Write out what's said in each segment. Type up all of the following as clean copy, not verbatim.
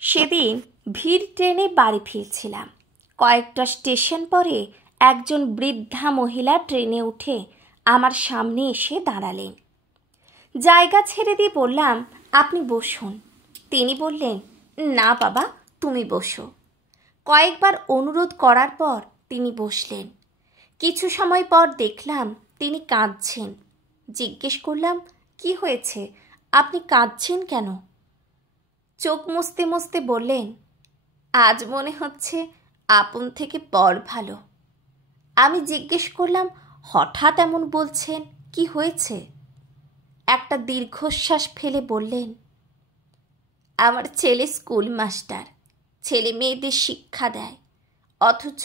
সেদিন ভিড় ট্রেনে বাড়ি ফিরছিলাম। কয়েকটা স্টেশন পরে একজন বৃদ্ধা মহিলা ট্রেনে উঠে আমার সামনে এসে দাঁড়ালেন। জায়গা ছেড়ে দিয়ে বললাম, আপনি বসুন। তিনি বললেন, না বাবা, তুমি বসো। কয়েকবার অনুরোধ করার পর তিনি বসলেন। কিছু সময় পর দেখলাম তিনি কাঁদছেন। জিজ্ঞেস করলাম, কি হয়েছে, আপনি কাঁদছেন কেন? চোখ মুছতে মুছতে বললেন, আজ মনে হচ্ছে আপন থেকে পর ভালো। আমি জিজ্ঞেস করলাম, হঠাৎ এমন বলছেন, কি হয়েছে? একটা দীর্ঘশ্বাস ফেলে বললেন, আমার ছেলে স্কুল মাস্টার, ছেলে মেয়েদের শিক্ষা দেয়, অথচ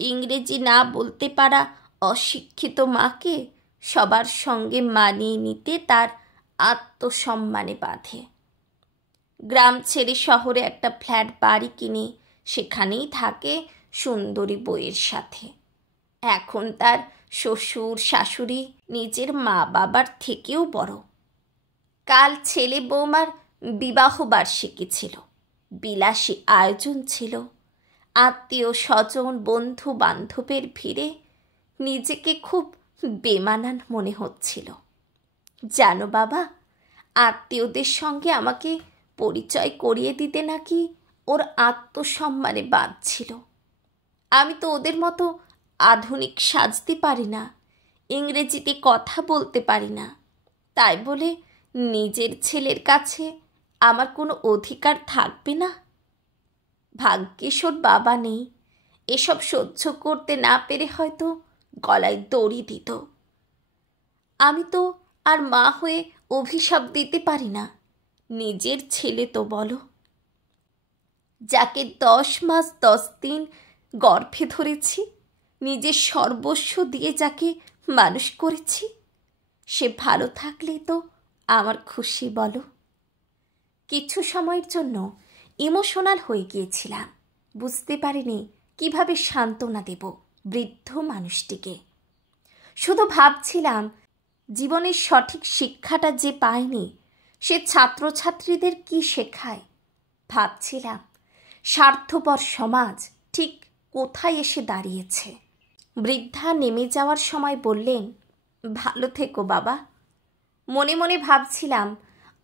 ইংরেজি না বলতে পারা অশিক্ষিত মাকে সবার সঙ্গে মানিয়ে নিতে তার আত্মসম্মানে বাঁধে। গ্রাম ছেড়ে শহরে একটা ফ্ল্যাট বাড়ি কিনে সেখানেই থাকে সুন্দরী বউয়ের সাথে। এখন তার শ্বশুর শাশুড়ি নিজের মা বাবার থেকেও বড়। কাল ছেলে বৌমার বিবাহ বার্ষিকী ছিল, বিলাসী আয়োজন ছিল। আত্মীয় স্বজন বন্ধু বান্ধবের ভিড়ে নিজেকে খুব বেমানান মনে হচ্ছিল। জানো বাবা, আত্মীয়দের সঙ্গে আমাকে পরিচয় করিয়ে দিতে নাকি ওর আত্মসম্মানে বাঁধছিল। আমি তো ওদের মতো আধুনিক সাজতে পারি না, ইংরেজিতে কথা বলতে পারি না, তাই বলে নিজের ছেলের কাছে আমার কোনো অধিকার থাকবে না? ভাগ্যিস ওর বাবা নেই, এসব সহ্য করতে না পেরে হয়তো গলায় দড়ি দিত। আমি তো আর মা হয়ে অভিশাপ দিতে পারি না। নিজের ছেলে তো বলো, যাকে 10 মাস 10 দিন গর্ভে ধরেছি, নিজের সর্বস্ব দিয়ে যাকে মানুষ করেছি, সে ভালো থাকলেই তো আমার খুশি বলো। কিছু সময়ের জন্য ইমোশনাল হয়ে গিয়েছিলাম। বুঝতে পারিনি কিভাবে সান্ত্বনা দেব বৃদ্ধ মানুষটিকে। শুধু ভাবছিলাম, জীবনের সঠিক শিক্ষাটা যে পায়নি সে ছাত্রছাত্রীদের কি শেখায়। ভাবছিলাম, স্বার্থপর সমাজ ঠিক কোথায় এসে দাঁড়িয়েছে। বৃদ্ধা নেমে যাওয়ার সময় বললেন, ভালো থেকো বাবা। মনে মনে ভাবছিলাম,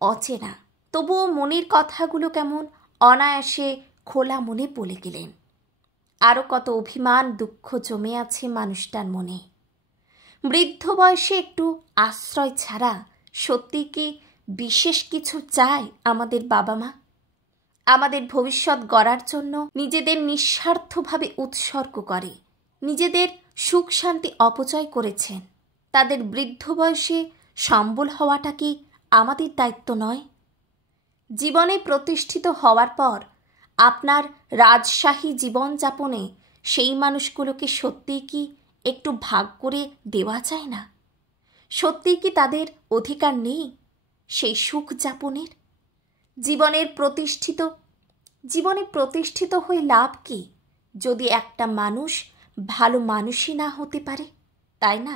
অচেনা তবুও মনের কথাগুলো কেমন অনায়াসে খোলা মনে বলে গেলেন। আরও কত অভিমান দুঃখ জমে আছে মানুষটার মনে। বৃদ্ধ বয়সে একটু আশ্রয় ছাড়া সত্যি কি বিশেষ কিছু চায় আমাদের বাবা মা? আমাদের ভবিষ্যৎ গড়ার জন্য নিজেদের নিঃস্বার্থভাবে উৎসর্গ করে নিজেদের সুখ শান্তি অপচয় করেছেন। তাদের বৃদ্ধ বয়সে সম্বল হওয়াটা কি আমাদের দায়িত্ব নয়? জীবনে প্রতিষ্ঠিত হওয়ার পর আপনার রাজশাহী জীবনযাপনে সেই মানুষগুলোকে সত্যিই কি একটু ভাগ করে দেওয়া যায় না? সত্যিই কি তাদের অধিকার নেই সেই সুখ যাপনের? জীবনে প্রতিষ্ঠিত হয়ে লাভ কি যদি একটা মানুষ ভালো মানুষই না হতে পারে, তাই না?